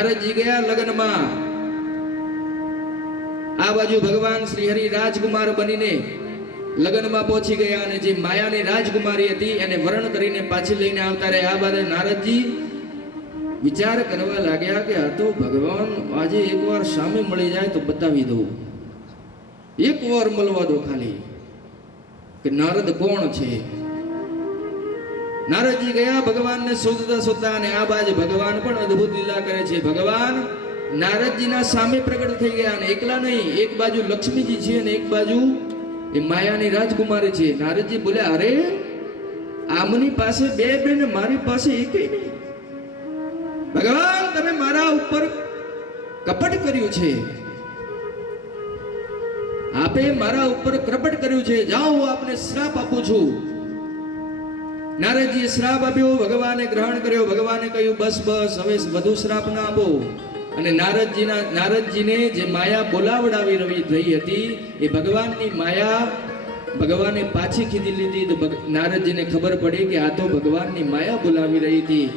નારદજી ગયા લગ્નમાં. આ બાજુ ભગવાન શ્રી હરિ રાજકુમાર બનીને લગ્નમાં પહોંચી ગયા અને જે માયાની રાજકુમારી હતી એને વરણ કરીને પાછી લઈને આવતા રહે. આ બાજુ નારદજી વિચાર કરવા લાગ્યા કે આ તો ભગવાન આજે એકવાર સામે મળી જાય તો બતાવી દઉં, એકવાર મળવા દો ખાલી કે નારદ કોણ છે. નારદજી ગયા ભગવાનને શોધતા શોધતા અને આ બાજુ ભગવાન પણ અદ્ભુત લીલા કરે છે. ભગવાન નારદજીના સામે પ્રગટ થઈ ગયા અને એકલા નહીં, એક બાજુ લક્ષ્મીજી છે અને એક બાજુ એ માયાની રાજકુમારી છે. નારદજી બોલ્યા, અરે આમની પાસે બે બેન, મારી પાસે એકેય નહીં. ભગવાન તમે મારા ઉપર કપટ કર્યું છે, આપે મારા ઉપર કપટ કર્યું છે, જાઓ હું આપને શ્રાપ આપું છું. નારદજીએ શ્રાપ આપ્યો, ભગવાને ગ્રહણ કર્યો. ભગવાને કહ્યું બસ બસ હવે વધુ શ્રાપ ના આપો. અને નારદજીને જે માયા બોલાવડાવી રહી હતી એ ભગવાનની માયા ભગવાને પાછી ખીધી લીધી. તો નારદજીને ખબર પડી કે આ તો ભગવાનની માયા બોલાવી રહી હતી.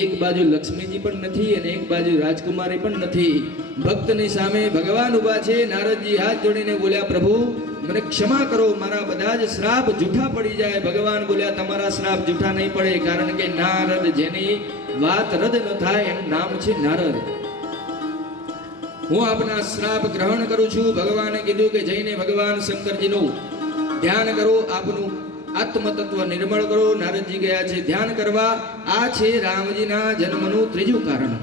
એક બાજુ લક્ષ્મીજી પણ નથી અને એક બાજુ રાજકુમારી પણ નથી. ભક્તની સામે ભગવાન ઉભા છે. નારદજી હાથ જોડીને બોલ્યા, પ્રભુ મને ક્ષમા કરો, મારા બધા જ શ્રાપ જૂઠા પડી જાય. ભગવાન બોલ્યા, તમારા શ્રાપ જૂઠા નહીં પડે, કારણ કે નારદ જેની વાત રદ ન થાય એનું નામ છે નારદ. હું આપના શ્રાપ ગ્રહણ કરું છું. ભગવાને કીધું કે જઈને ભગવાન શંકરજીનું ધ્યાન કરો, આપનું આત્મ તત્વ નિર્મળ કરો. નારદજી ગયા છે ધ્યાન કરવા. આ છે રામજીના જન્મનું ત્રીજું કારણ.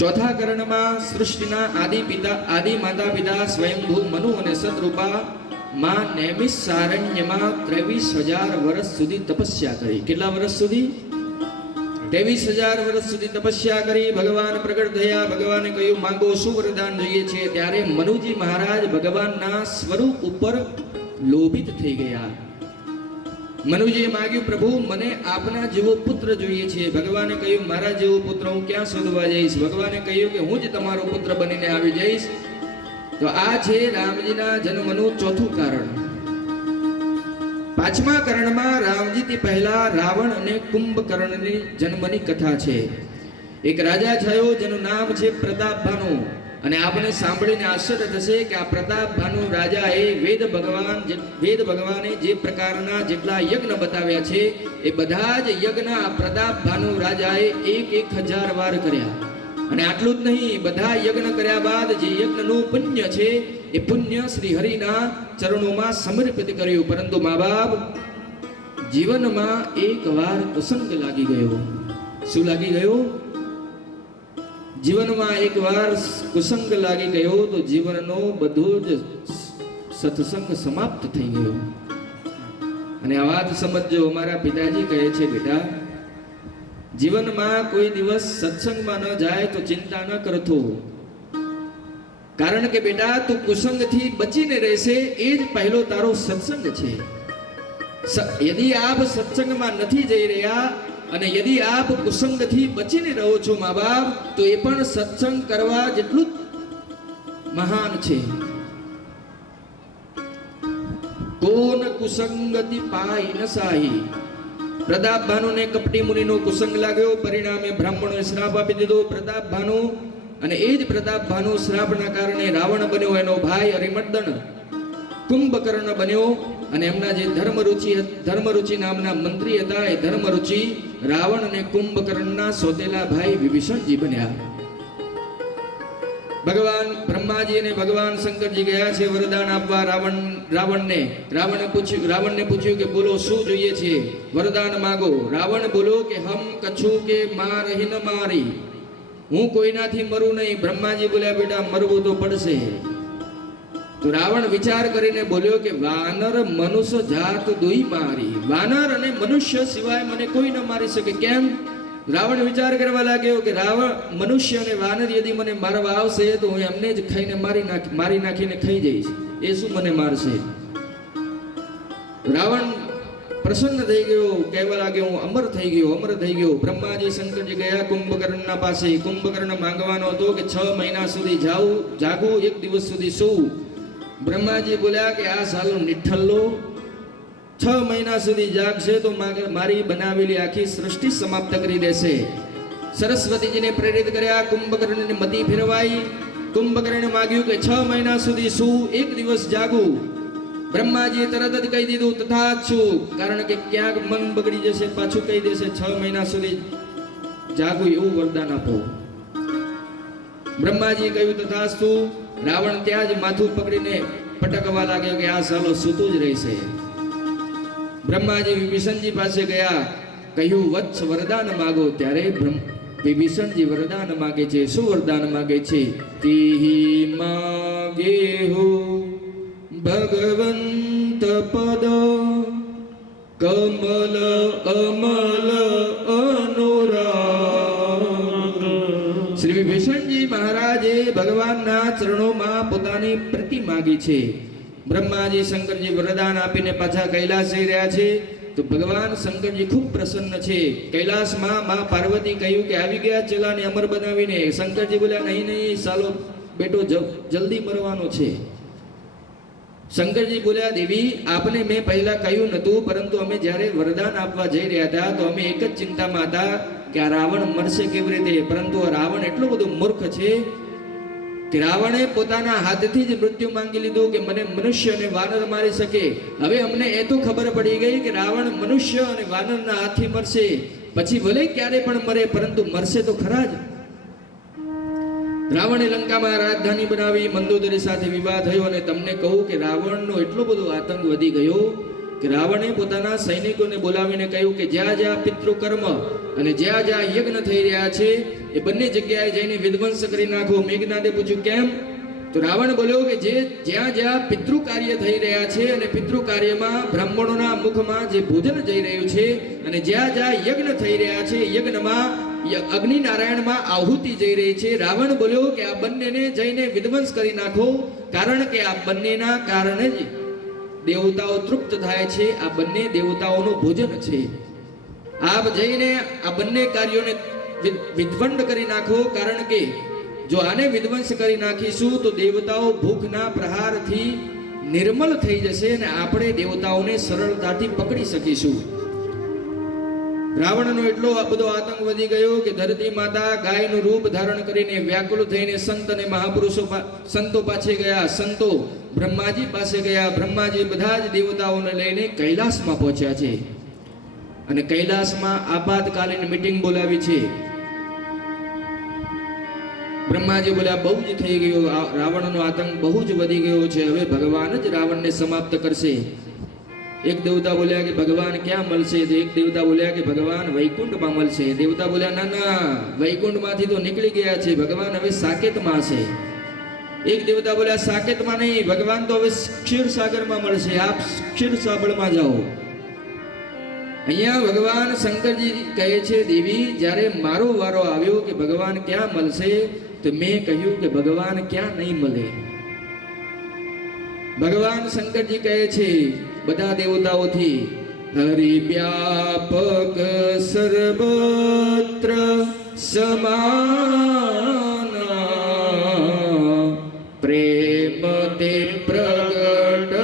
ચોથા કરણમાં સૃષ્ટિના આદિ માતા પિતા સ્વયંભૂ મનુ અને સતરૂપા માં નૈમિષારણ્યમાં 23,000 વર્ષ સુધી તપસ્યા કરી. કેટલા વર્ષ સુધી? 23,000 વર્ષ સુધી તપસ્યા કરી. ભગવાન પ્રગટ થયા. ભગવાને કહ્યું, માંગો શું વરદાન જોઈએ છે. ત્યારે મનુજી મહારાજ ભગવાનના સ્વરૂપ ઉપર લોભિત થઈ ગયા. મનુજીએ માંગ્યું, પ્રભુ મને આપના જેવો પુત્ર જોઈએ છે. ભગવાને કહ્યું, મારા જેવો પુત્ર હું ક્યાં શોધવા જઈશ. ભગવાને કહ્યું કે હું જ તમારો પુત્ર બનીને આવી જઈશ. તો આ છે રામજીના જન્મનું ચોથું કારણ. પાંચમા કરણમાં રામજીથી પહેલા રાવણ અને કુંભકર્ણની જન્મની કથા છે. એક રાજા થયો જેનું નામ છે પ્રતાપભાનુ. અને આપણે સાંભળીને આશ્ચર્ય થશે કે આ પ્રતાપભાનુ રાજાએ વેદ ભગવાને જે પ્રકારના જેટલા યજ્ઞ બતાવ્યા છે એ બધા જ યજ્ઞ આ પ્રતાપભાનુ રાજાએ 1,000 વાર કર્યા. અને આટલું જ નહીં, બધા યજ્ઞ કર્યા બાદ જે યજ્ઞનું પુણ્ય છે એ પુણ્ય શ્રી હરિના ચરણોમાં સમર્પિત કર્યું. પરંતુ મા બાપ જીવનમાં એક વાર કુસંગ લાગી ગયો. શું લાગી ગયો? જીવનમાં એક વાર કુસંગ લાગી ગયો તો જીવનનો બધો જ સત્સંગ સમાપ્ત થઈ ગયો. અને આ વાત સમજજો. અમારા પિતાજી કહે છે, બેટા જીવનમાં કોઈ દિવસ સત્સંગમાં ન જાય તો ચિંતા ન કરતો, કારણ કે બેટા તું કુસંગથી બચીને રહેશે એ જ પહેલો તારો સત્સંગ છે. યદિ આપ સત્સંગમાં નથી જઈ રહ્યા અને યદિ આપ કુસંગથી બચીને રહો છો મા બાપ, તો એ પણ સત્સંગ કરવા જેટલું મહાન છે. કોન કુસંગતિ પાઈ ન સાહી. પ્રતાપભાનુને કપટી મુનિનો કુસંગ લાગ્યો. પરિણામે બ્રાહ્મણોએ શ્રાપ આપી દીધો. પ્રતાપભાનુ અને એ જ પ્રતાપભાનુ શ્રાપના કારણે રાવણ બન્યો. એનો ભાઈ હરિમર્દન કુંભકર્ણ બન્યો. અને એમના જે ધર્મરુચિ નામના મંત્રી હતા એ ધર્મરુચિ રાવણ અને કુંભકર્ણના સોતેલા ભાઈ વિભીષણજી બન્યા. ભગવાન બ્રહ્માજી અને ભગવાન શંકરજી ગયા છે વરદાન આપવા રાવણને પૂછ્યું કે બોલો શું જોઈએ છે, વરદાન માંગો. રાવણ બોલો કે હમ કછું કે માર હિન મારી, હું કોઈનાથી મરું નહીં. બ્રહ્માજી બોલ્યા, બેટા મરવું તો પડશે. તો રાવણ વિચાર કરીને બોલ્યો કે વાનર મનુષ્ય જાત દુઈ મારી. વાનર અને મનુષ્ય સિવાય મને કોઈ ન મારી શકે. કેમ? રાવણ વિચાર કરવા લાગ્યો કે મનુષ્ય અને વાનર યદી મને મારવા આવશે તો હું એમને જ ખાઈને મારી નાખીને ખાઈ જઈશ, એ શું મને મારશે. રાવણ પ્રસન્ન થઈ ગયો, કહેવા લાગ્યો હું અમર થઈ ગયો. બ્રહ્માજી શંકરજી ગયા કુંભકર્ણના પાસે. કુંભકર્ણ માંગવાનો હતો કે 6 મહિના સુધી જાગું, 1 દિવસ સુધી સૂવું. બ્રહ્માજી બોલ્યા કે આ સાલો નિઠ્ઠલ્લો 6 મહિના સુધી જાગશે તો મારી બનાવેલી આખી સૃષ્ટિ સમાપ્ત કરી દેશે. સરસ્વતીજીને પ્રેરિત કર્યા. કુંભકર્ણની મતિ ફેરવાઈ. કુંભકર્ણે માગ્યું કે 6 મહિના સુધી શું, એક દિવસ જાગું. બ્રહ્માજીએ તરત જ કહી દીધું તથાસ્તુ, કારણ કે ક્યાંક મન બગડી જશે, પાછું કહી દેશે 6 મહિના સુધી જાગું એવું વરદાન આપો. બ્રહ્માજીએ કહ્યું તથાસ્તુ. રાવણ ત્યાં જ માથું પકડીને પટકવા લાગ્યો કે આ સાલો સૂતું જ રહેશે. બ્રહ્માજી વિભીષણજી પાસે ગયા. કહ્યું વત્સ વરદાન માગો. ત્યારે વિભીષણજી વરદાન માગે છે. શું વરદાન માગે છે? તિહિ માગે હો ભગવંત પદ કમલ અમલ અનુરાગ. શ્રી વિભીષણજી મહારાજે ભગવાનના ચરણોમાં પોતાની પ્રતિ માગી છે. બ્રહ્માજી શંકરજી વરદાન આપીને પાછા કૈલાસ જઈ રહ્યા છે. તો ભગવાન શંકરજી ખૂબ પ્રસન્ન છે. કૈલાસમાં માં પાર્વતી કહ્યું કે આવી ગયા ચેલાને અમર બનાવીને. શંકરજી બોલ્યા નહીં નહીં સાલો બેટો જલ્દી મરવાનો છે. શંકરજી બોલ્યા દેવી આપને મેં પહેલા કહ્યું નતું, પરંતુ અમે જ્યારે વરદાન આપવા જઈ રહ્યા હતા તો અમે એક જ ચિંતામાં હતા કે આ રાવણ મરશે કેવી રીતે. પરંતુ આ રાવણ એટલો બધો મૂર્ખ છે કે રાવણે પોતાના હાથથી જ મૃત્યુ માંગી લીધું કે મને મનુષ્ય અને વાનર મારી શકે. હવે અમને એ તો ખબર પડી ગઈ કે રાવણ મનુષ્ય અને વાનરના હાથથી મરશે. પછી ભલે ક્યારે પણ મરે, પરંતુ મરશે તો ખરા જ. રાવણે લંકામાં રાજધાની બનાવી. મંદોદરી સાથે વિવાહ થયો. અને તમને કહું કે રાવણનો એટલો બધો આતંક વધી ગયો કે રાવણે પોતાના સૈનિકોને બોલાવીને કહ્યું કે જ્યાં જ્યાં પિતૃકર્મ અને જ્યાં જ્યાં યજ્ઞ થઈ રહ્યા છે એ બંને જગ્યાએ જઈને વિધ્વંસ કરી નાખો. મેઘનાદે પૂછ્યું કેમ? તો રાવણ બોલ્યો કે જ્યાં જ્યાં પિતૃ કાર્ય થઈ રહ્યા છે અને પિતૃ કાર્યમાં બ્રાહ્મણોના મુખમાં જે ભોજન જઈ રહ્યું છે અને જ્યાં જ્યાં યજ્ઞ થઈ રહ્યા છે યજ્ઞમાં અગ્નિ નારાયણમાં આહુતિ જઈ રહી છે. રાવણ બોલ્યો કે આ બંનેને જઈને વિધ્વંસ કરી નાખો, કારણ કે આ બંનેના કારણે જ દેવતાઓ તૃપ્ત થાય છે. આ બંને દેવતાઓનું ભોજન છે. આપ જઈને આ બંને કાર્યોને વિધ્વંસ કરી નાખો, કારણ કે જો આને વિધ્વંસ કરી નાખીશું તો દેવતાઓ ભૂખના પ્રહારથી નિર્મલ થઈ જશે અને આપણે દેવતાઓને સરળતાથી પકડી શકીશું. રાવણનો એટલો બધો આતંક વધી ગયો કે ધરતી માતા ગાયનું રૂપ ધારણ કરીને વ્યાકુળ થઈને સંત અને મહાપુરુષો સંતો પાસે ગયા. સંતો બ્રહ્માજી પાસે ગયા. બ્રહ્માજી બધા જ દેવતાઓને લઈને કૈલાસમાં પહોંચ્યા છે અને કૈલાસમાં આપાતકાલીન મીટિંગ બોલાવી છે. બ્રહ્માજી બોલ્યા બહુ જ થઈ ગયો, રાવણનો આતંક બહુ જ વધી ગયો છે. હવે ભગવાન જ રાવણને સમાપ્ત કરશે. એક દેવતા બોલ્યા કે ભગવાન ક્યાં મળશે? તો એક દેવતા બોલ્યા કે ભગવાન વૈકુંઠમાં મળશે. દેવતા બોલ્યા ના ના, વૈકુંઠમાંથી તો નીકળી ગયા છે, ભગવાન હવે સાકેતમાં હશે. એક દેવતા બોલ્યા સાકેતમાં નહીં, ભગવાન તો હવે ક્ષીરસાગરમાં મળશે, આપ ક્ષીરસાગરમાં જાઓ. અહીંયા ભગવાન શંકરજી કહે છે દેવી જ્યારે મારો વારો આવ્યો કે ભગવાન ક્યાં મળશે તો મેં કહ્યું કે ભગવાન ક્યાં નહીં મળે. ભગવાન શંકરજી કહે છે બધા દેવતાઓથી હરિ વ્યાપક સર્વત્ર સમાના પ્રેમ તે પ્રગટ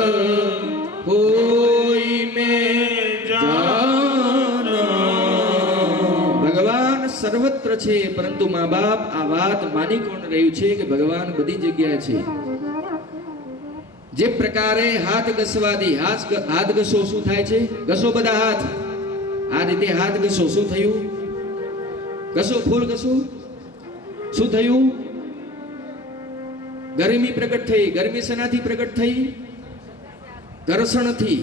હોય મે સર્વત્ર છે, પરંતુ મા બાપ આ વાત માની કોણ રહ્યું છે કે ભગવાન બધી જગ્યાએ છે. જે પ્રકારે હાથ ઘસવાથી હાથ ઘસો શું થાય છે? ઘસો બધા હાથ, આ રીતે હાથ ઘસો શું થયું? ઘસો ફૂલ ઘસો શું થયું? ગરમી પ્રગટ થઈ. ગરમી શેનાથી પ્રગટ થઈ? ઘર્ષણથી.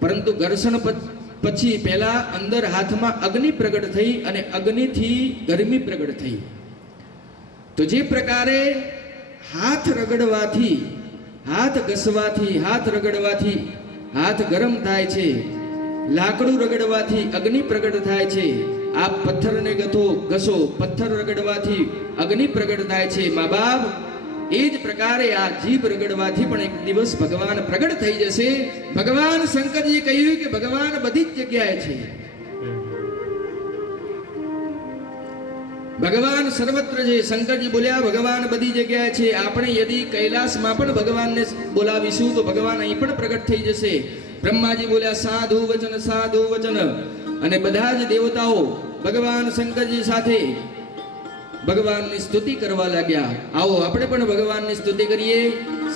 પરંતુ ઘર્ષણ પછી પહેલા અંદર હાથમાં અગ્નિ પ્રગટ થઈ અને અગ્નિથી ગરમી પ્રગટ થઈ. તો જે પ્રકારે હાથ રગડવાથી, હાથ ઘસવાથી, હાથ રગડવાથી હાથ ગરમ થાય છે, લાકડું રગડવાથી અગ્નિ પ્રગટ થાય છે. આ પથ્થરને ઘસો, પથ્થર રગડવાથી અગ્નિ પ્રગટ થાય છે. મા બાપ એ જ પ્રકારે આ જીભ રગડવાથી પણ એક દિવસ ભગવાન પ્રગટ થઈ જશે. ભગવાન શંકરજી કહ્યું કે ભગવાન બધી જ જગ્યાએ છે, ભગવાન સર્વત્ર છે. શંકરજી બોલ્યા ભગવાન બધી જગ્યાએ છે. આપણે યદિ કૈલાસમાં પણ ભગવાનને બોલાવીશું તો ભગવાન અહીં પણ પ્રગટ થઈ જશે. બ્રહ્માજી બોલ્યા સાધુ વચન. અને બધા જ દેવતાઓ ભગવાન શંકરજી સાથે ભગવાનની સ્તુતિ કરવા લાગ્યા. આવો આપણે પણ ભગવાનની સ્તુતિ કરીએ.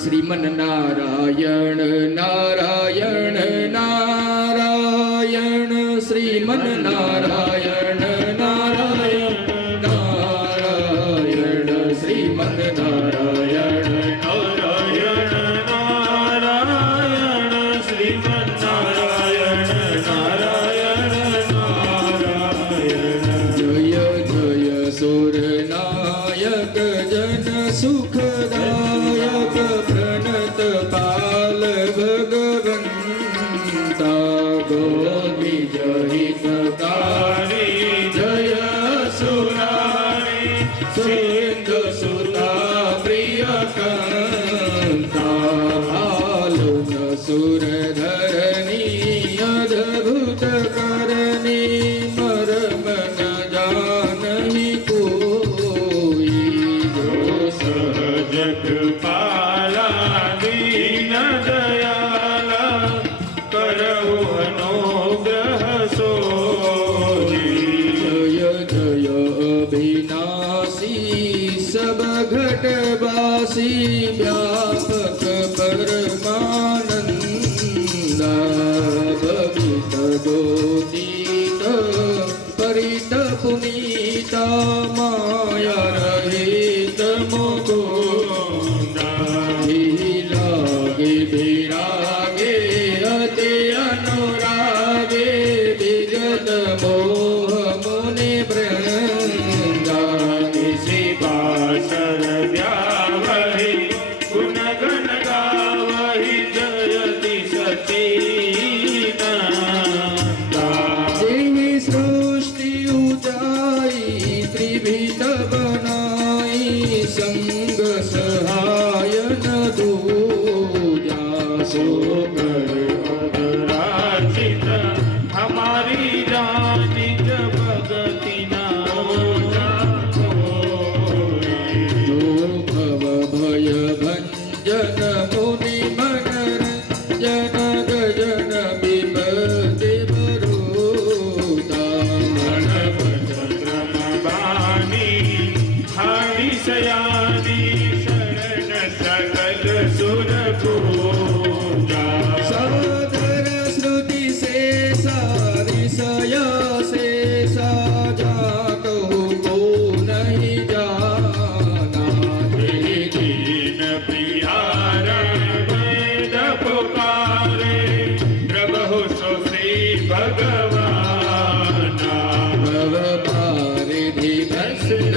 શ્રીમન નારાયણ નારાયણ નારાયણ, શ્રીમન નારાયણ નારાયણ નારાયણ, શ્રીમન નારાયણ નારાયણ નારાયણ, શ્રીમન નારાયણ નારાયણ નારાયણ. જય જય સુરનાયક જન સુખદાયક, પ્रणत पाल भगवंता, गोपी जहितकारी जय सुरारी, सिंधु सुता प्रिय कांता, भालुन सुरधरणी अद्भुत करणी, मर्म न जानहि कोई, जो સહજ કૃપાલા દીન દયાલા, કરવું અનુગ્રહ સોજી. जय जय अभिनाशी सब घट वासी, व्यापक परमानंदा, भवित गोतीत परित पुनीता, माया रहित मुकुंदा, लागे विरागे अति अनुरागे, विगत मोह मुनि वृंदा, શ્રી પાસર વ્યાવહી ગુણ ગણ ગાવહી, જયતિ સચિદાનંદા. જેવી સૃષ્ટિ ઉજાઈ ત્રિવિધ બનાઈ, સંગ સહાય ન દૂજા, સોકર અધરાચિત હમારી જાનિત ભગતિના જો ભવ ભય ભંજન મુનિ મનરંજન, ગજન બિપતિ વરુતા, ચંદ્રમબાની હાડી સયાની, શરણ સકલ સુર પૂજા. સદર શ્રુતિ શેષા રિષય શેષા, જા કહું કો નહીં જાના, દીન પ્રિયારણ વેદ પુકારે, પ્રભુ સો શ્રી ભગવાના. ભવ પારિધિ ભસ્મ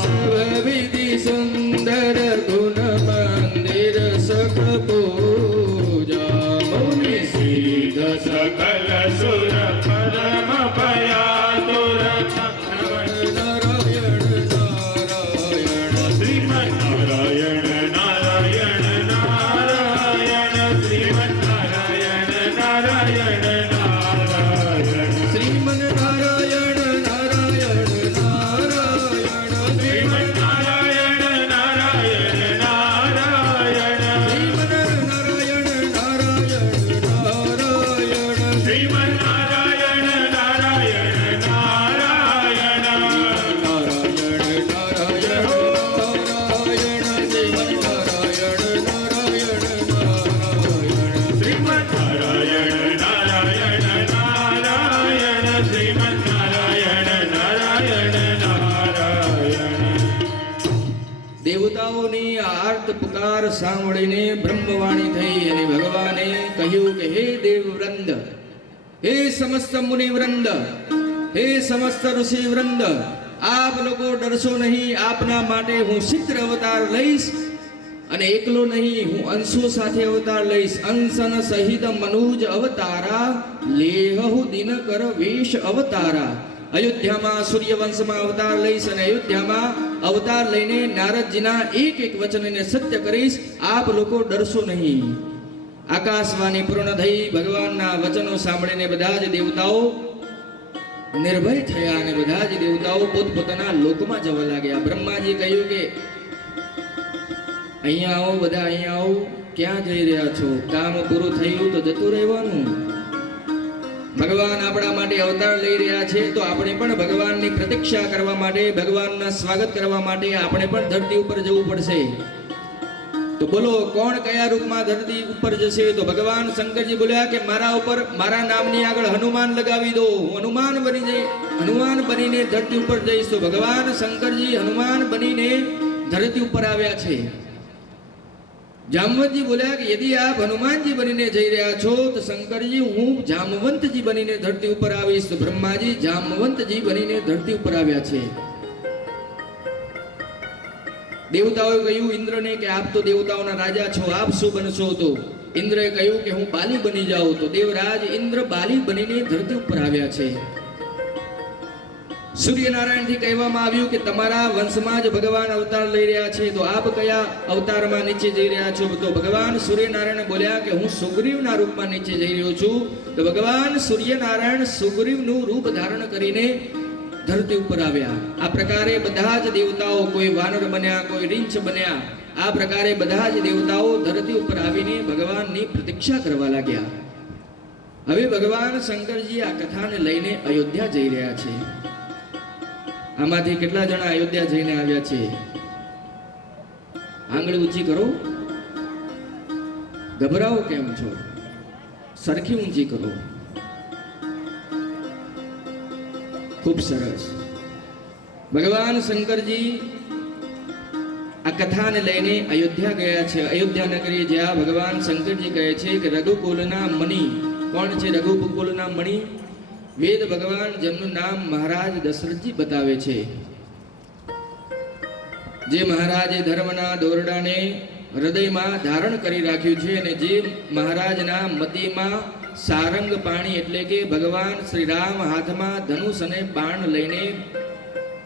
સવ વિધિ સુંદર, ગુણ મંદિર સખ પૂજા, મુનિ સિદ્ધ સકલ સુર પરમ ભયાતુર, નારાયણ નારાયણ, શ્રીમન નારાયણ નારાયણ નારાયણ, શ્રીમન નારાયણ નારાયણ નારાયણ, શ્રીમન નારાયણ નારાયણ નારાયણ, શ્રીમન નારાયણ નારાયણ નારાયણ, શ્રીમન નારાયણ નારાયણ નારાયણ, શ્રીમન નારાયણ નારાયણ નારાયણ. નારાયણ નારાયણ નારાયણ, શ્રીમન નારાયણ નારાયણ નારાયણ, શ્રીમન નારાયણ નારાયણ નારાયણ, શ્રીમન નારાયણ નારાયણ નારાયણ. દેવતાઓની આર્ત પુકાર સાંભળીને બ્રહ્મવાણી થઈ અને ભગવાને કહ્યું કે હે દેવવૃંદ, હે સમસ્ત મુનિવૃંદ, હે સમસ્ત ઋષિ વૃંદ, આપ લોકો ડરશો નહીં. આપના માટે હું શીઘ્ર અવતાર લઈશ, અને એકલો નહીં, હું અંશો સાથે અવતાર લઈશ. અંશન સહિત મનુજ અવતારા, લેહુ દિનકર વેશ અવતારા. અયોધ્યામાં સૂર્યવંશમાં અવતાર લઈશ, અને અયોધ્યામાં અવતાર લઈને નારદજીના એક એક વચનને સત્ય કરીશ. આપ લોકો ડરશો નહીં. આકાશવાણી પૂર્ણ થઈ. ભગવાનના વચનો સાંભળીને બધા જ દેવતાઓ નિર્ભય થયા અને બધા જ દેવતાઓ પોતપોતાના લોકમાં જવા લાગ્યા. બ્રહ્માજી કહ્યું કે અહીંયા આવો બધા, અહીંયા આવો. ક્યાં જઈ રહ્યા છો? કામ પૂરું થયું તો જતું રહેવાનું. ભગવાન આપણા માટે અવતાર લઈ રહ્યા છે તો આપણે પણ ભગવાનની પ્રતીક્ષા કરવા માટે, ભગવાનના સ્વાગત કરવા માટે આપણે પણ ધરતી ઉપર જવું પડશે. તો બોલો, કોણ કયા રૂપમાં ધરતી ઉપર જશે? તો ભગવાન શંકરજી બોલ્યા કે મારા ઉપર, મારા નામની આગળ હનુમાન લગાવી દો, હું હનુમાન બનીને ધરતી ઉપર જઈશ. તો ભગવાન શંકરજી હનુમાન બનીને ધરતી ઉપર આવ્યા છે. જામવંતજી બોલ્યા કે યદિ આપ હનુમાનજી બનીને જઈ રહ્યા છો તો શંકરજી હું જામવંતજી બનીને ધરતી ઉપર આવીશ. તો બ્રહ્માજી જામવંતજી બનીને ધરતી ઉપર આવ્યા છે. દેવતાઓએ કહ્યું ઇન્દ્રને કે આપ તો દેવતાઓના રાજા છો, આપ શું બનશો? તો ઇન્દ્રએ કહ્યું કે હું બાલી બની જાઉં. તો દેવરાજ ઇન્દ્ર બાલી બનીને ધરતી ઉપર આવ્યા છે. સૂર્યનારાયણથી કહેવામાં આવ્યું કે તમારા વંશમાં જ ભગવાન અવતાર લઈ રહ્યા છે, તો આપ કયા અવતારમાં નીચે જઈ રહ્યા છો? તો ભગવાન સૂર્યનારાયણ બોલ્યા કે હું સુગ્રીવના રૂપમાં નીચે જઈ રહ્યો છું. તો ભગવાન સૂર્યનારાયણ સુગ્રીવનું રૂપ ધારણ કરીને ધરતી ઉપર આવ્યા. આ પ્રકારે બધા જ દેવતાઓ, કોઈ વાનર બન્યા, કોઈ રીંછ બન્યા, આ પ્રકારે બધા જ દેવતાઓ ધરતી ઉપર આવીને ભગવાનની પ્રતીક્ષા કરવા લાગ્યા. હવે ભગવાન શંકરજી આ કથાને લઈને અયોધ્યા જઈ રહ્યા છે. આમાંથી કેટલા જણા અયોધ્યા જઈને આવ્યા છે? આંગળી ઊંચી કરો. ગભરાઓ કેમ છો? સરખી ઊંચી કરો. ખૂબ સરસ. ભગવાન શંકરજી આ કથાને લઈને અયોધ્યા ગયા છે. અયોધ્યા નગરી જ્યાં ભગવાન શંકરજી કહે છે કે રઘુકુલના મણિ. કોણ છે રઘુકુલના મણિ? વેદ ભગવાન જેમનું નામ મહારાજ દશરથજી બતાવે છે. જે મહારાજે ધર્મના દોરડાને હૃદયમાં ધારણ કરી રાખ્યું છે અને જે મહારાજના મતિમાં સારંગ પાણી એટલે કે ભગવાન શ્રી રામ હાથમાં ધનુષ અને બાણ લઈને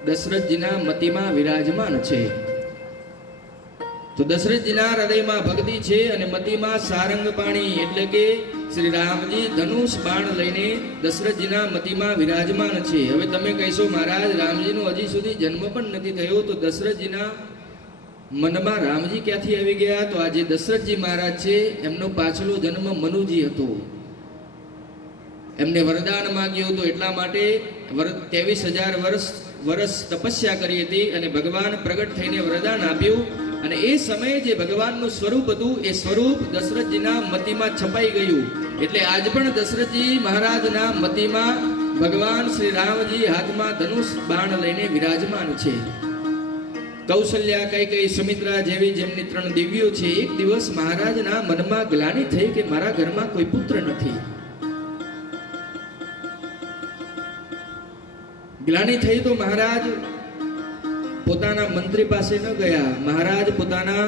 દશરથજીના મતિમાં વિરાજમાન છે. તો દશરથજીના હૃદયમાં ભક્તિ છે અને મતિમાં સારંગ પાણી એટલે કે શ્રી રામજી ધનુષ બાણ લઈને દશરથજીના મતિમાં વિરાજમાન છે. હવે તમે કહેશો મહારાજ રામજીનો હજી સુધી જન્મ પણ નથી થયો, તો દશરથજીના મનમાં રામજી ક્યાંથી આવી ગયા? તો આજે દશરથજી મહારાજ છે એમનો પાછલો જન્મ મનુજી હતો. એમને વરદાન માંગ્યું હતું, એટલા માટે 23,000 વર્ષ તપસ્યા કરી હતી અને ભગવાન પ્રગટ થઈને વરદાન આપ્યું. અને એ સમયે જે ભગવાનનું સ્વરૂપ હતું એ સ્વરૂપ દશરથજીના મતિમાં છપાઈ ગયું. એટલે આજ પણ દશરથજી મહારાજના મતિમાં ભગવાન શ્રી રામજી હાથમાં ધનુષ બાણ લઈને વિરાજમાન છે. કૌશલ્યા, કૈકેયી, સુમિત્રા જેવી જેમની 3 દેવીઓ છે. એક દિવસ મહારાજના મનમાં ગ્લાનિ થઈ કે મારા ઘરમાં કોઈ પુત્ર નથી. ગ્લાનિ થઈ તો મહારાજ પોતાના મંત્રી પાસે ન ગયા, મહારાજ પોતાના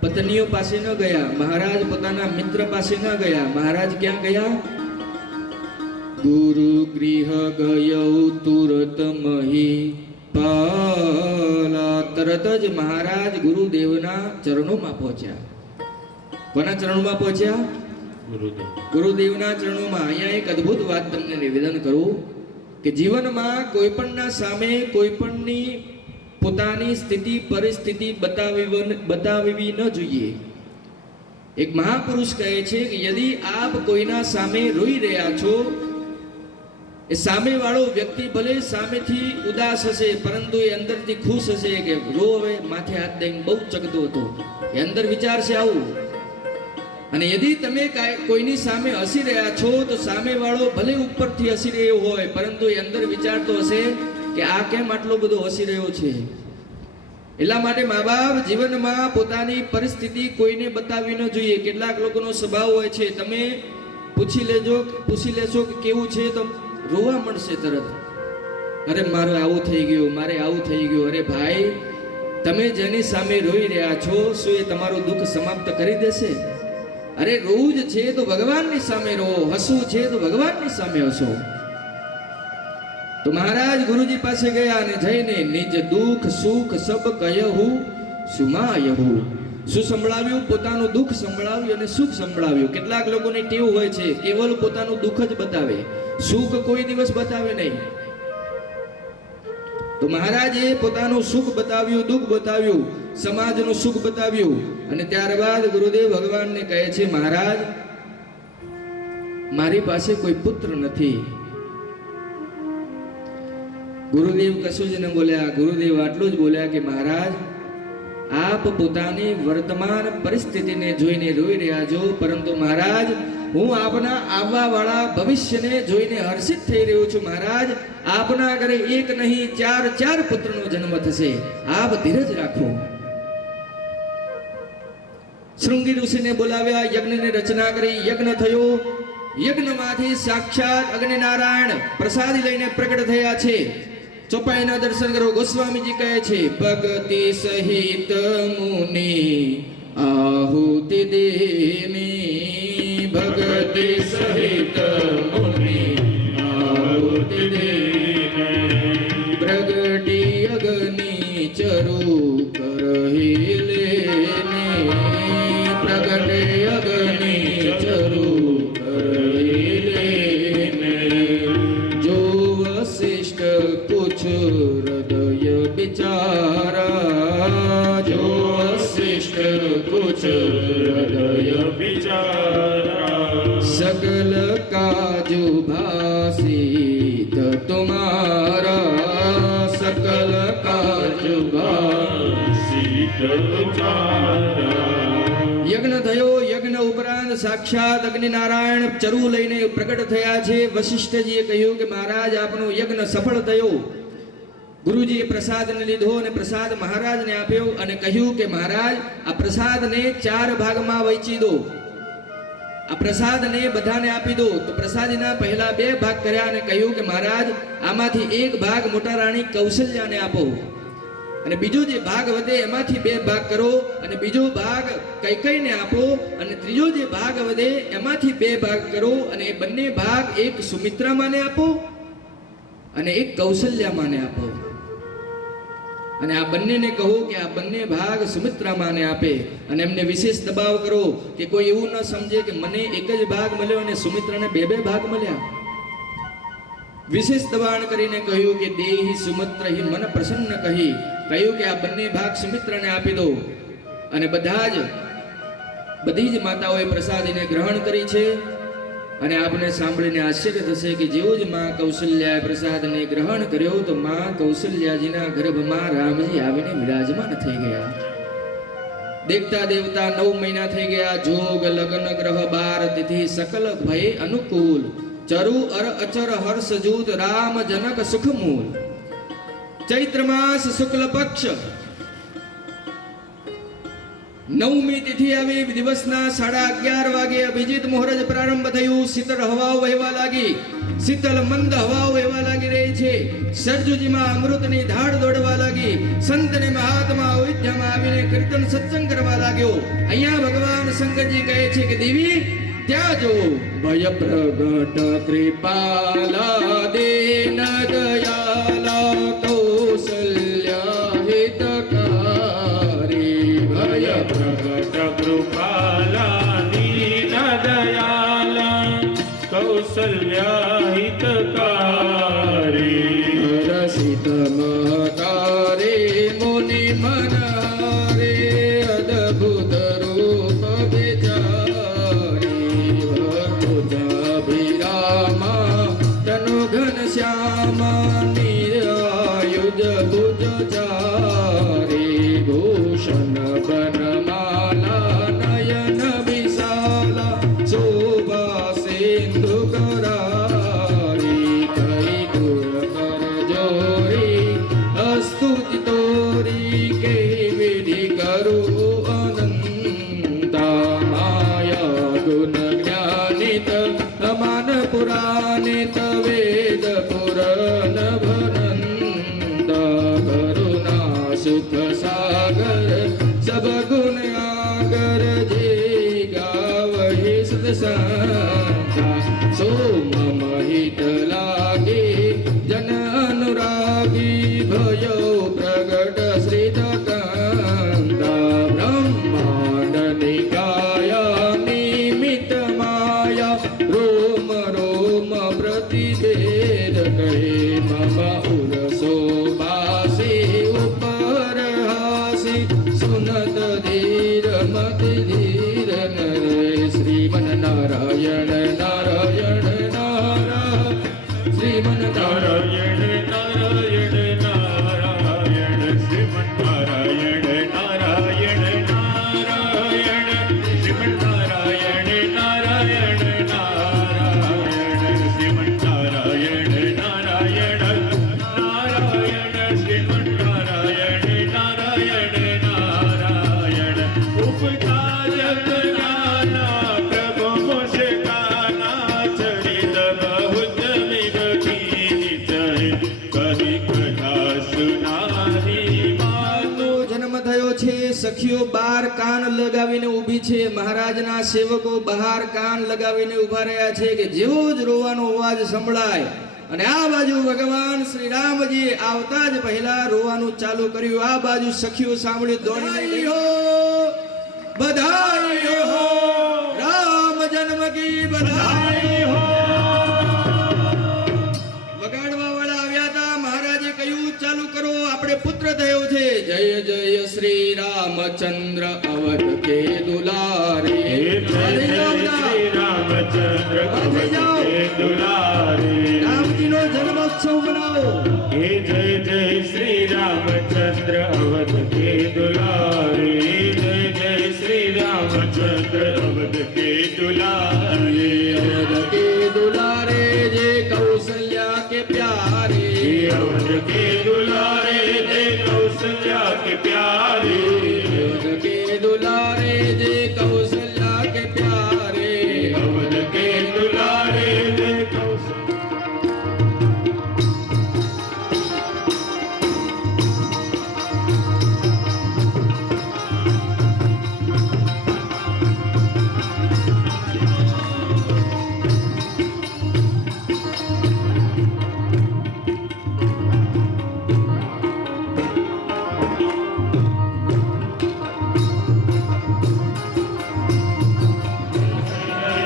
પત્નીઓ પાસે ન ગયા, મહારાજ પોતાના મિત્ર પાસે ન ગયા. મહારાજ ક્યાં ગયા? ગુરુ ગૃહ ગયો તુરત મહી પાલા. તરત જ મહારાજ ગુરુદેવના ચરણોમાં પહોંચ્યા. કોના ચરણોમાં પહોંચ્યા? ગુરુદેવના ચરણોમાં. અહીંયા એક અદ્ભુત વાત તમને નિવેદન કરું કે જીવનમાં કોઈપણના સામે કોઈપણની પોતાની સ્થિતિ પરિસ્થિતિ બતાવવી ન જોઈએ. એક મહાપુરુષ કહે છે કે યદિ આપ કોઈના સામે રોઈ રહ્યા છો, એ સામેવાળો વ્યક્તિ ભલે સામેથી ઉદાસ હશે પરંતુ એ અંદરથી ખુશ હશે કે રો હવે માથે હાથ દઈને બહુ ચકતો હતો, એ અંદર વિચારશે આવું. અને યદિ તમે કોઈની સામે હસી રહ્યા છો તો સામેવાળો ભલે ઉપરથી હસી રહ્યો હોય પરંતુ એ અંદર વિચારતો હશે કે આ કેમ આટલો બધો હસી રહ્યો છે. એટલા માટે મા બાપ જીવનમાં પોતાની પરિસ્થિતિ કોઈને બતાવવી ન જોઈએ. કેટલાક લોકોનો સ્વભાવ હોય છે, તમે પૂછી લેશો કે કેવું છે તો રોવા મળશે તરત. અરે મારે આવું થઈ ગયું, મારે આવું થઈ ગયું. અરે ભાઈ, તમે જેની સામે રોઈ રહ્યા છો શું એ તમારું દુઃખ સમાપ્ત કરી દેશે? અરે રોવું જ છે તો ભગવાનની સામે રો, હસવું છે તો ભગવાનની સામે હસો. તો મહારાજ ગુરુજી પાસે ગયા અને જઈને નિજ દુઃખ સુખ સબ કહ્યું સુમાયહુ. શું સંભળાવ્યું? પોતાનું દુઃખ સંભળાવ્યું અને સુખ સંભળાવ્યું. કેટલાક લોકોની ટેવ હોય છે કેવલ પોતાનું દુઃખ જ બતાવે, સુખ કોઈ દિવસ બતાવે નહીં. તો મહારાજે પોતાનું સુખ બતાવ્યું, દુઃખ બતાવ્યું સમાજનું સુખ બતાવ્યું અને ત્યારબાદ ગુરુદેવ ભગવાનને કહે છે, મહારાજ મારી પાસે કોઈ પુત્ર નથી. ગુરુદેવ કશું જ ન બોલ્યા. ગુરુદેવ આટલું જ બોલ્યા કે મહારાજ આપ પોતાની વર્તમાન પરિસ્થિતિને જોઈને રોઈ રહ્યા છો, પરંતુ મહારાજ હું આપના આવવા વાળા ભવિષ્યને જોઈને હર્ષિત થઈ રહ્યો છું. મહારાજ આપના ઘરે એક નહીં ચાર પુત્રનો જન્મ થશે. આપ ધીરજ રાખો. શૃંગી ઋષિને બોલાવ્યા, યજ્ઞની રચના કરી, યજ્ઞ થયો. યજ્ઞમાંથી સાક્ષાત અગ્નિનારાયણ પ્રસાદી લઈને પ્રગટ થયા છે. ચોપાઈના દર્શન કરો. ગોસ્વામીજી કહે છે, ભક્તિ સહિત મુનિ આહુતિ દેની, ભક્તિ સહિત મુનિ આહુતિ દેની, પ્રગટી અગ્નિ ચરુ કરહિલે ને, પ્રગટે અગ્નિ ચરુ કરહિલે ને, જો વશિષ્ઠ कुछ हृदय बिचारा, जो वशिष्ठ कुछ हृदय विचारा, सकल काजु भासित तुम्हारा, सकल काजु भासित तुम्हारा. યજ્ઞ થયો. યજ્ઞ ઉપરાંત સાક્ષાત અગ્નિનારાયણ ચરુ લઈને પ્રગટ થયા છે. વશિષ્ઠજીએ કહ્યું કે મહારાજ આપનો યજ્ઞ સફળ થયો. ગુરુજીએ પ્રસાદને લીધો અને પ્રસાદ મહારાજને આપ્યો અને કહ્યું કે મહારાજ આ પ્રસાદને 4 ભાગમાં વહેંચી દો. આ પ્રસાદને બધાને આપી દો. તો પ્રસાદીના પહેલા 2 ભાગ કર્યા અને કહ્યું કે મહારાજ આમાંથી 1 ભાગ મોટા રાણી કૌશલ્યાને આપો અને બીજો જે ભાગ વધે એમાંથી 2 ભાગ કરો અને બીજો ભાગ કૈકેયીને આપો અને ત્રીજો જે ભાગ વધે એમાંથી 2 ભાગ કરો અને એ બંને ભાગ એક સુમિત્રામાને આપો અને એક કૌશલ્યામાને આપો. અને આ બંનેને કહો કે આ બંને ભાગ સુમિત્રામાને આપે અને એમને વિશેષ દબાવ કરો કે કોઈ એવું ન સમજે કે મને એક જ ભાગ મળ્યો અને સુમિત્રાને 2 ભાગ મળ્યા. વિશેષ દબાણ કરીને કહ્યું કે દેહી સુમિત્રહિ મન પ્રસન્ન કહી, કહ્યું કે આ બંને ભાગ સુમિત્રાને આપી દો. અને બધી જ માતાઓએ પ્રસાદીને ગ્રહણ કરી છે. અને આપને સાંભળીને આશ્ચર્ય થશે કે જેવું જ માં કૌશલ્યાએ પ્રસાદને ગ્રહણ કર્યો તો માં કૌશલ્યાજીના ગર્ભમાં રામજી આવીને વિરાજમાન થઈ ગયા. દેવતા દેવતા 9 મહિના થઈ ગયા. જોગ લગ્ન ગ્રહ 12 તિથિ સકલ ભય અનુકૂળ, ચરુ અર અચર હર્ષ જૂત રામ જનક સુખ મૂળ. ચૈત્ર માસ શુક્લ પક્ષ 9મી તિથિ આવી. દિવસના 11:30 વાગે અભિજીત મુહૂર્ત પ્રારંભ થયું. શીતળ હવાઓ વહેવા લાગી. શીતળ મંદ હવાઓ વહેવા લાગી રહી છે. સરજુજીમાં અમૃતની ધાડ દોડવા લાગી. સંત અને મહાત્મા અયોધ્યામાં આવીને કીર્તન સત્સંગ કરવા લાગ્યો. અહીંયા ભગવાન શંકરજી કહે છે કે દેવી ત્યાં જો ભય પ્રગટ કૃપાલા દેન દયાલા કૌશલ્યા હિતકારી, ભય પ્રગટ કૃપાલા દીન દયાલા કૌશલ્યા હિતકારી, રસિત મહકારે મુનિ મનહારે અદભુત રૂપ વિચારી, ભક્તાભિરામા તનુ ઘન શ્યામા નિરાયુધ ભુજ ચારી, ભૂષણ વનમાલા નયન વિશાલા શોભા સિંધુ કરારી, કઈ દુર કર જોરી અસ્તુતિ તોરી, કઈ વિધિ કરું અનંતા, માયા ગુણ જ્ઞાનિત અમાન પુરાણિત વેદ પુરાણ ભનંતા, કરુણા સુખ સાગર સબ ગુણ આગર, જે ગાવહી સત્સંગા સો મમ હિત લાગે જન અનુરાગી, ભયો પ્રગટ શ્રીત કાંતા, બ્રહ્માંડ નિકાયા નિમિત્ત માયા, રોમ રોમ પ્રતિભેદ કહે મમ ઉરસો બાસે ઉપર સખીઓ બહાર કાન લગાવીને ઊભી છે, મહારાજના સેવકો બહાર કાન લગાવીને ઊભા રહ્યા છે કે જેવો જ રોવાનો અવાજ સંભળાય અને આ બાજુ ભગવાન શ્રી રામજી આવતા જ પહેલા રોવાનું ચાલુ કર્યું. આ બાજુ સખીઓ સાંભળ્યું, દોડી હો બધાઈ હો, રામ જન્મ કી બધાઈ હો. વગાડવા વાળા આવ્યા હતા, મહારાજે કહ્યું ચાલુ કરો, આપણે પુત્ર થયો છે. જય જય શ્રી રામચંદ્ર અવધ કે દુલારે. જય જય શ્રી રામચંદ્ર અવધ કે દુલારે. રામજીનો જન્મોત્સવ મનાવો. હે જય જય શ્રી રામચંદ્ર અવધ કે દુલારે. જય જય શ્રી રામચંદ્ર અવધ કે દુલારે. અવધ કે દુલારે જે કૌશલ્યા કે પ્યારે. અવધ કે દુલારે જય કૌશલ્યા કે પ્યારે. અવધ કે દુલારે જે કૌશલ્યા કે પ્યારે. અવધ કે દુલારે જય કૌશલ્યા.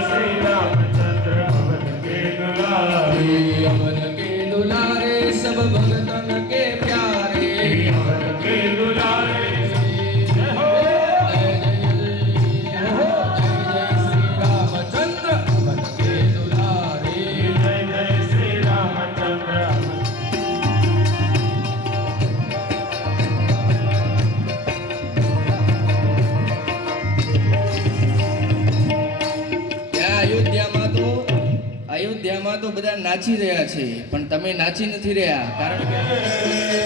શ્રી રામચંદ્ર અવધ કે દુલારે. અવધ કે દુલારે સબ ભગતન કે પ્યારે. અવધ કે દુલારે જય હો, જય જય હો, જય જય શ્રી રામચંદ્ર અવધ કે દુલારે. જય જય શ્રી રામચંદ્ર અવધ. ત્યાં અયોધ્યામાં તો બધા નાચી રહ્યા છે, પણ તમે નાચી નથી રહ્યા, કારણ કે જય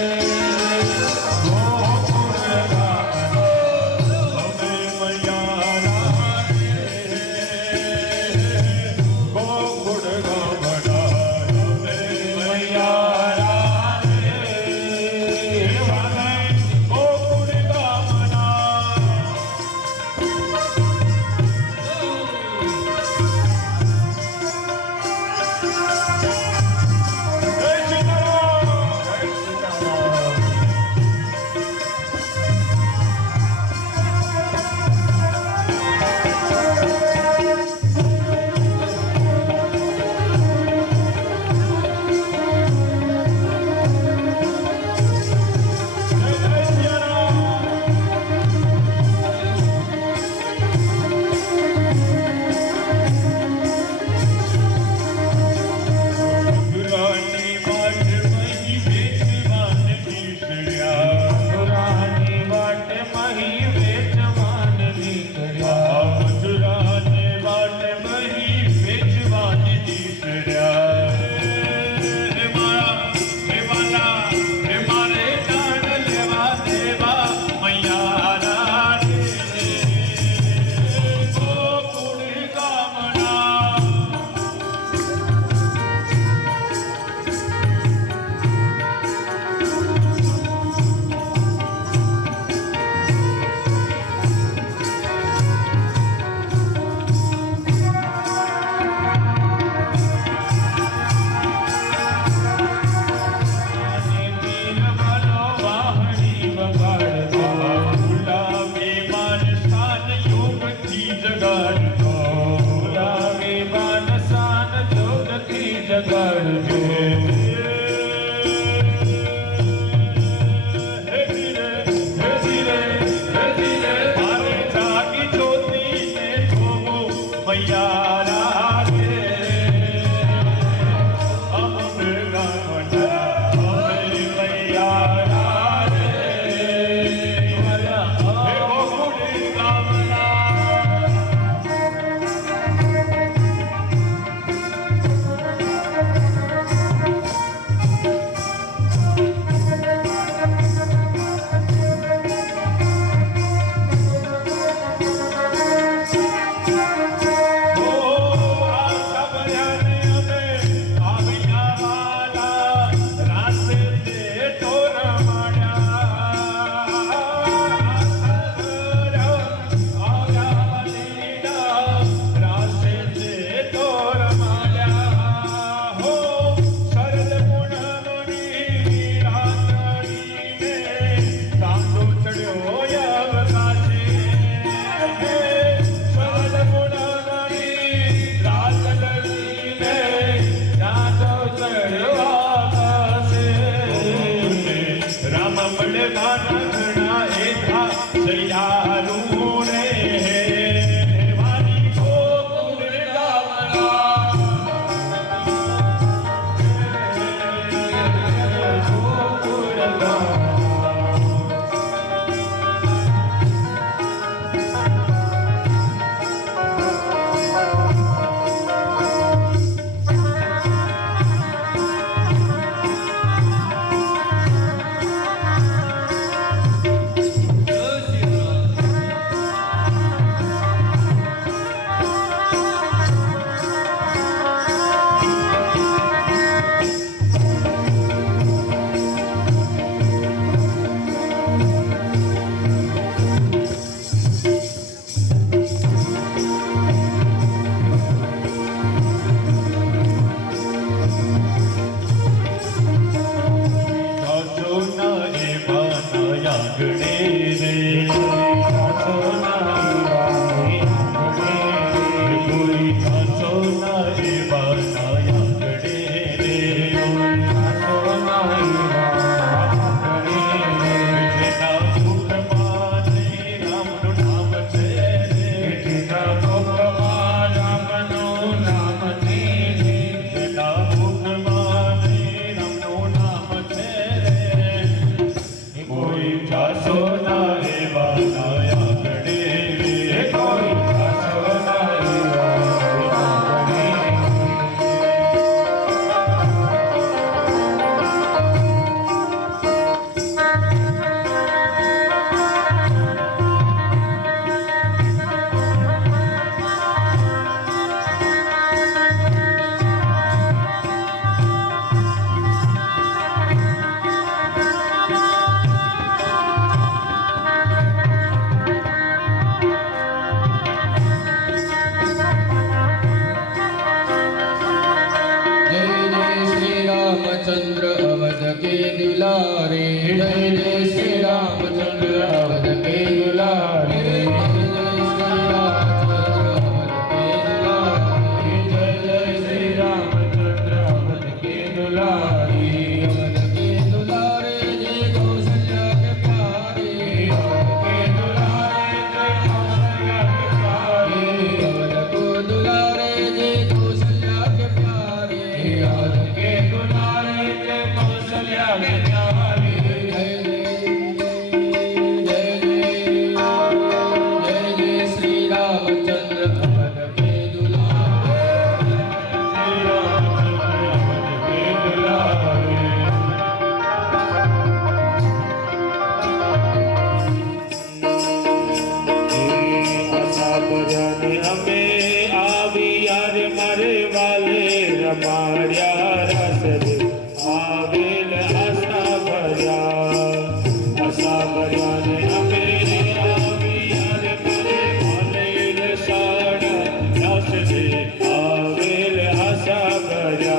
નાના ઘણા એઠા સૈયારું રે વાણી ગોકુળ ગામડા ગોકુળ रामचंद्र अवध के दुलारे, जय जय श्री रामचंद्र अवध के दुलारे, जय जय श्री रामचंद्र अवध के दुलारे, अवध के दुलारे जय कौशल्या के प्यारे, अवध के दुलारे जय कौशल्या के प्यारे, अवध को दुलारे जय कौशल्या के प्यारे, अवध के दुलारे जय कौशल्या के प्यारे, जय जय श्री रामचंद्र अवध के दुलारे, श्री रामचंद्र अवध के आशा बजाने हमें आवी यार मारे वाले रमाया रस दे आवेल आशा भजा आशा बजाने हमें आवी यार मारे वाले रसाड़ा रस दे आवेल आशा भजा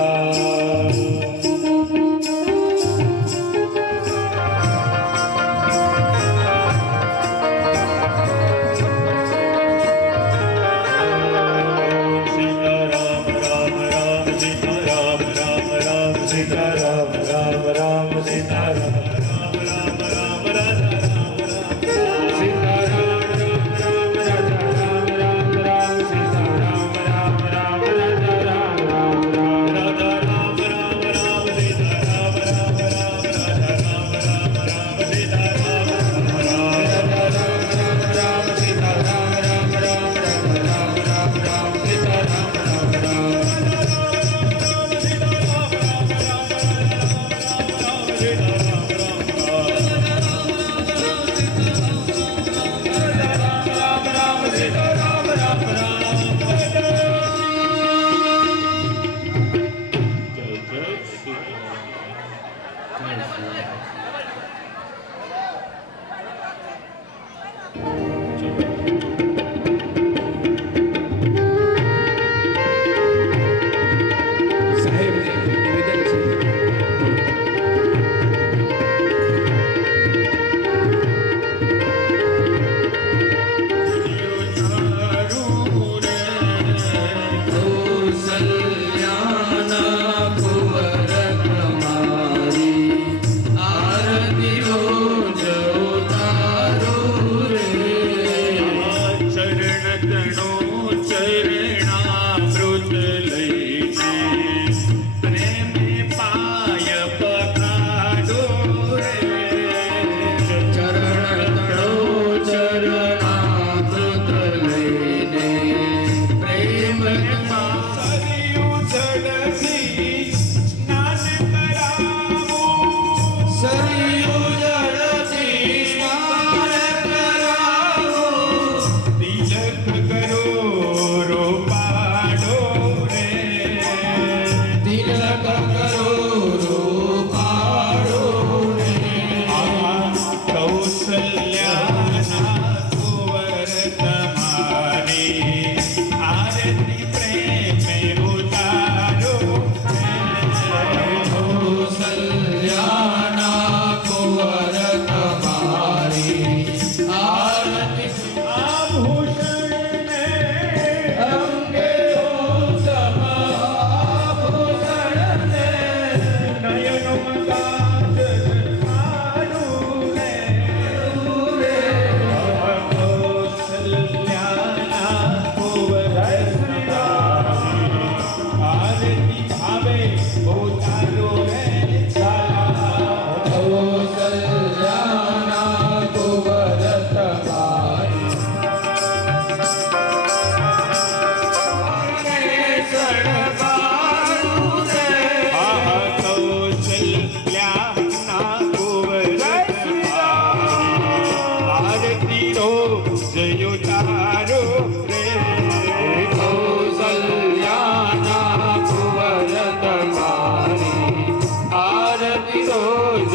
Sita Ram Ram Ram Sita Ram Ram Ram Ram Raja Ram Ram Sita Ram Ram Ram Raja Ram Ram Ram Sita Ram Ram Ram Raja Ram Ram Ram Raja Ram Ram Ram Sita Ram Ram Ram Raja Ram Ram Ram Sita Ram Ram Ram Raja Ram Ram Ram Sita Ram Ram Ram Raja Ram Ram Ram Sita Ram Ram Ram સાહેબને નિવેદન છે. કૌશલ્યાના કુંવર કુમારી, આરતી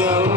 જવું